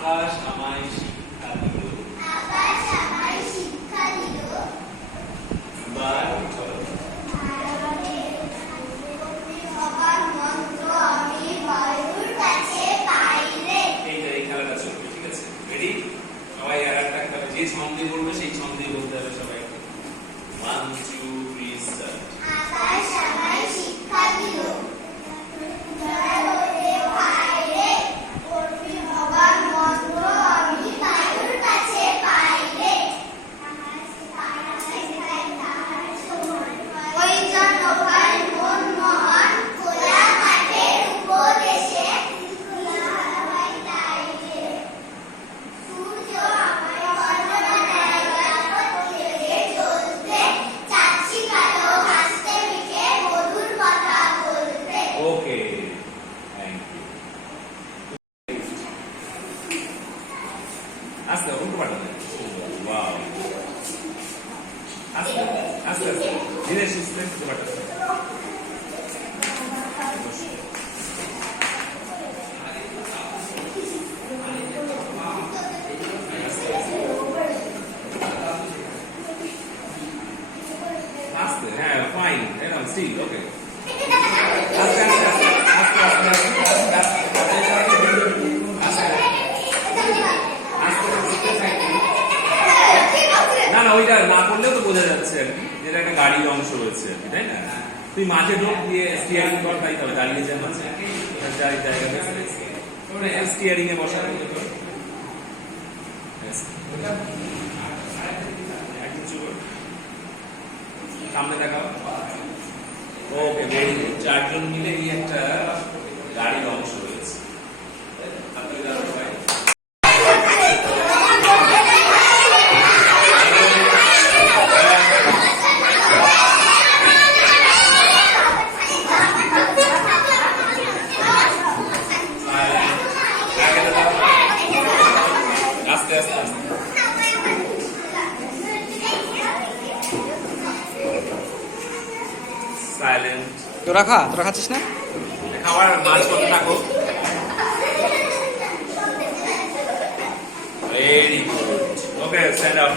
আকাশ আমায় শিক্ষা দিল। আকাশ আমায় শিক্ষা দিল। এবার হবার মন্ত্র আমি বায়ুর কাছে পাই রে। এই খেলাটা চলবে, ঠিক আছে? রেডি? সবাই আর একটা খেলা, যে ছন্দে বলবে সেই ছন্দেই বলতে হবে সবাই। 1 2 3 স্টার্ট। আকাশ আমায় শিক্ষা দিল। জড়াতে পাই রে। কঠিন হবার মন্ত্র আমি বায়ুর কাছে পাই রে। ওই জন্য ভাই মন মহান খোলা মাঠের উপদেশে সূর্য আমায় কল্পনা দেয় রাজপথ লেগে চলতে চাচ্ছি কালো হাসতে মিশে মধুর কথা বলতে। ওকে, থ্যাংক ইউ। আস্তে উল্টো পাল্টা। ওয়াও, আস্তে আস্তে আস্তে ধীরে সুস্থে উল্টো পাল্টা। আস্তে, হ্যাঁ, ফাইন, এরকম স্টিল, ওকে। আস্তে আস্তে আস্তে আস্তে আস্তে আস্তে না না, ওইটা না করলেও তো বোঝা যাচ্ছে আর কি, যেটা একটা গাড়ির অংশ রয়েছে আর কি, তাই না? তুই মাঝে ঢোক দিয়ে স্টিয়ারিং কর, তাই তবে দাঁড়িয়ে যায় মাঝে জায়গা স্টিয়ারিং এ বসা সামনে দেখাও। ওকে, ভেরি গুড। 4 জন মিলে এই একটা গাড়ির অংশ রয়েছে। আস্তে আস্তে আস্তে সাইলেন্ট। তোরা খাচ্ছিস না? খাবার মাছ করতে থাকো। ভেরি গুড, ওকে, স্ট্যান্ড আপ।